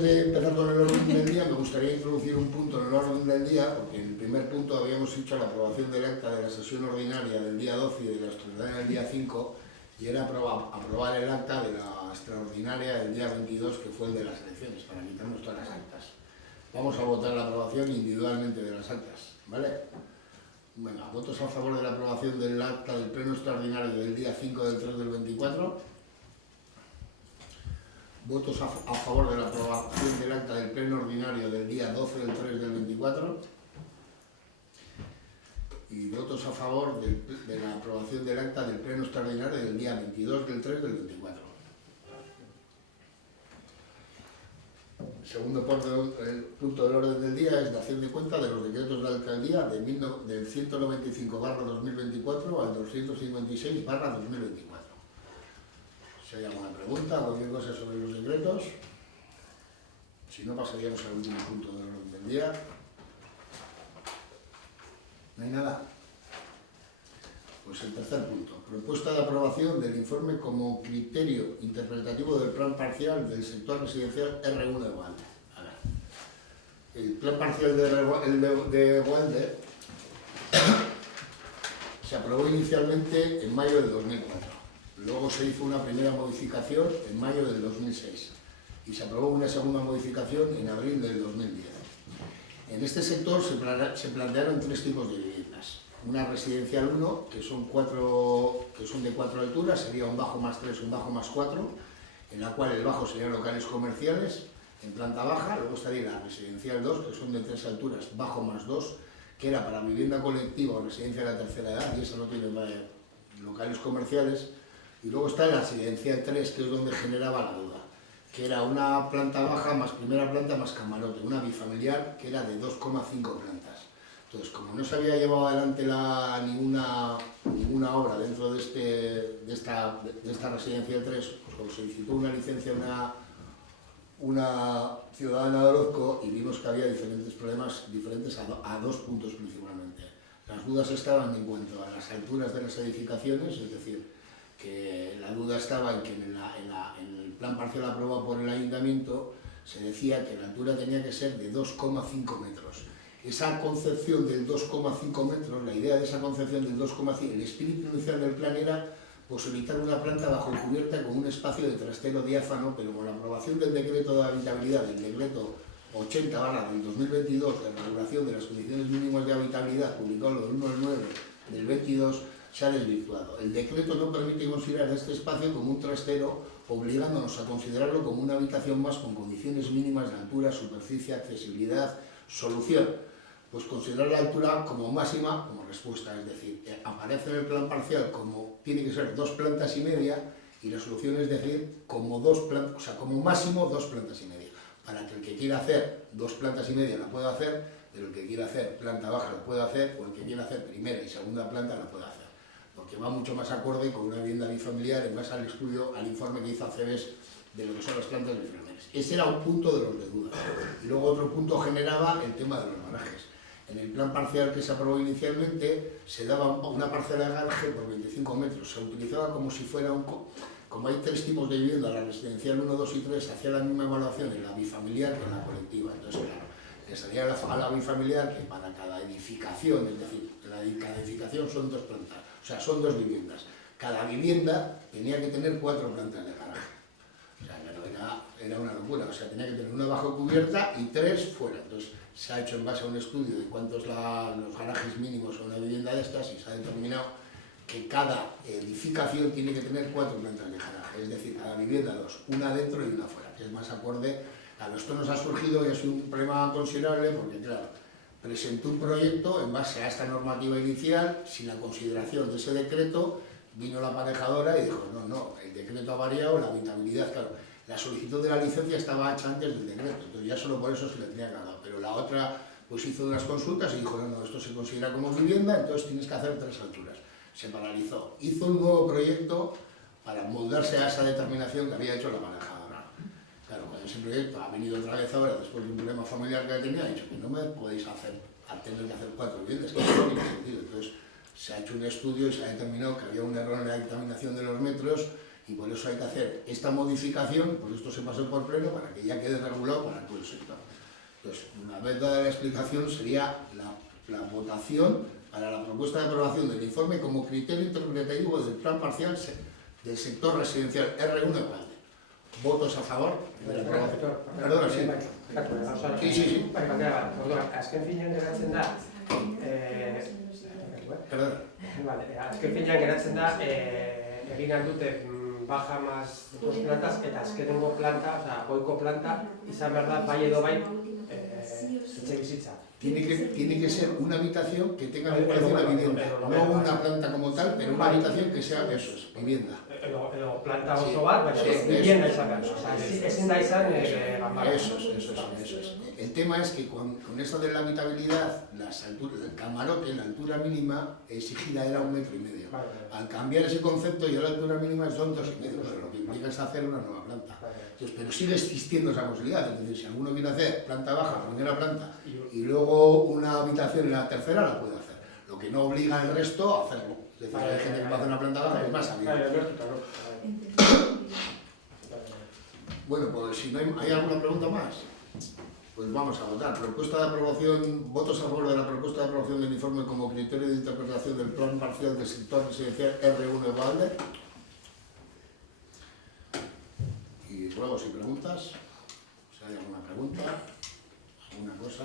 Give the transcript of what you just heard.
antes de empezar con el orden del día, me gustaría introducir un punto en el orden del día, porque en el primer punto habíamos hecho la aprobación del acta de la sesión ordinaria del día 12 y de la extraordinaria del día 5, y era aprobar el acta de la extraordinaria del día 22, que fue el de las elecciones, para quitarnos todas las actas. Vamos a votar la aprobación individualmente de las actas, ¿vale? Venga, votos a favor de la aprobación del acta del pleno extraordinario del día 5 del 3 del 24. Votos a favor de la aprobación del acta del pleno ordinario del día 12 del 3 del 24. Y votos a favor de la aprobación del acta del pleno extraordinario del día 22 del 3 del 24. El segundo punto del orden del día es dación de cuenta de los decretos de la alcaldía del 195/2024 al 256/2024. Si hay alguna pregunta o cualquier cosa sobre los decretos, si no pasaríamos al último punto del orden del día. ¿No hay nada? Pues el tercer punto. Propuesta de aprobación del informe como criterio interpretativo del plan parcial del sector residencial R1 de Gualde. A ver. El plan parcial de Gualde se aprobó inicialmente en mayo de 2004. Luego se hizo una primera modificación en mayo del 2006 y se aprobó una segunda modificación en abril del 2010. En este sector se plantearon tres tipos de viviendas. Una residencial 1, que son de 4 alturas, sería un bajo más 3, un bajo más 4, en la cual el bajo serían locales comerciales en planta baja. Luego estaría la residencial 2, que son de 3 alturas, bajo más 2, que era para vivienda colectiva o residencia de la tercera edad, y esa no tiene locales comerciales. Y luego está la residencial 3, que es donde generaba la duda, que era una planta baja más primera planta más camarote, una bifamiliar que era de 2,5 plantas. Entonces, como no se había llevado adelante ninguna obra dentro de esta residencial 3, pues como solicitó una licencia una ciudadana de Orozco, y vimos que había diferentes problemas diferentes a dos puntos principalmente. Las dudas estaban en cuanto a las alturas de las edificaciones, es decir, que la duda estaba en que en el plan parcial aprobado por el ayuntamiento se decía que la altura tenía que ser de 2,5 metros. Esa concepción del 2,5 metros, la idea de esa concepción del 2,5, el espíritu inicial del plan era posibilitar una planta bajo cubierta con un espacio de trastero diáfano, pero con la aprobación del decreto de habitabilidad, del decreto 80 del 2022 de regulación de las condiciones mínimas de habitabilidad, publicado el 1 del 9 del 22, se ha desvirtuado. El decreto no permite considerar este espacio como un trastero, obligándonos a considerarlo como una habitación más con condiciones mínimas de altura, superficie, accesibilidad, solución. Pues considerar la altura como máxima, como respuesta, es decir, aparece en el plan parcial como tiene que ser 2,5 plantas, y la solución es decir, como como máximo 2,5 plantas, para que el que quiera hacer 2,5 plantas la pueda hacer, pero el que quiera hacer planta baja lo puede hacer, o el que quiera hacer primera y segunda planta la puede hacer, porque va mucho más acorde con una vivienda bifamiliar en base al estudio, al informe que hizo ACEBES de lo que son las plantas bifamiliares. Ese era un punto de los de duda. Y luego otro punto generaba el tema de los garajes. En el plan parcial que se aprobó inicialmente se daba una parcela de garaje por 25 metros. Se utilizaba como si fuera como hay tres tipos de vivienda, la residencial 1, 2 y 3, se hacía la misma evaluación en la bifamiliar que en la colectiva. Entonces, claro, le salía a la bifamiliar que para cada edificación, es decir, cada edificación son 2 plantas, o sea, son 2 viviendas. Cada vivienda tenía que tener 4 plantas de garaje. O sea, era una locura, o sea, tenía que tener una bajo cubierta y 3 fuera. Entonces, se ha hecho en base a un estudio de cuántos los garajes mínimos son una vivienda de estas, y se ha determinado que cada edificación tiene que tener 4 plantas de garaje, es decir, cada vivienda 2, una dentro y una fuera, que es más acorde. Claro, esto nos ha surgido y ha sido un problema considerable porque, claro, presentó un proyecto en base a esta normativa inicial, sin la consideración de ese decreto. Vino la aparejadora y dijo, no, el decreto ha variado, la habitabilidad, claro, la solicitud de la licencia estaba hecha antes del decreto, entonces ya solo por eso se le tenía que dar, pero la otra pues hizo unas consultas y dijo, no, esto se considera como vivienda, entonces tienes que hacer 3 alturas. Se paralizó, hizo un nuevo proyecto para moldarse a esa determinación que había hecho la aparejadora. Claro, con ese proyecto ha venido otra vez ahora, después de un problema familiar que tenía, ha dicho que no me podéis tener que hacer 4 viviendas, que no tiene sentido. Entonces, se ha hecho un estudio y se ha determinado que había un error en la dictaminación de los metros, y por eso hay que hacer esta modificación, pues esto se pasó por pleno para que ya quede regulado para todo el sector. Entonces, una vez dada la explicación, sería la votación para la propuesta de aprobación del informe como criterio interpretativo del plan parcial del sector residencial R1 de Valde. ¿Votos a favor de la aprobación? Perdona, sí. Sí. Azken finean geratzen da, azken finean geratzen da, egin aldute baja más dos plantas, eta azkenengo planta, osea, goiko planta, izan behar da, bai edo bai, etxebizitza. Tiene que ser una habitación que tenga vinculación a vivienda, no una planta como tal, pero una habitación que sea eso, es vivienda. Edo planta oso bat, baina vivienda izan behar. Ezin da izan ganbara. Eso es. El tema es que con eso de la habitabilidad, el camarote, la altura mínima exigida era 1,5 metros. Al cambiar ese concepto, ya la altura mínima son 2,5 metros, lo que implica es hacer una nueva planta. Entonces, pero sigue existiendo esa posibilidad, es decir, si alguno quiere hacer planta baja, primera planta, y luego una habitación en la tercera, la puede hacer. Lo que no obliga al resto a hacerlo. Es decir, hay gente que va a hacer una planta baja y es más abierta. Bueno, pues si no hay alguna pregunta más, pues vamos a votar. Propuesta de aprobación, votos a favor de la propuesta de aprobación del informe como criterio de interpretación del plan parcial del sector residencial R1 de Valde. Y luego, si preguntas, si hay alguna pregunta, alguna cosa.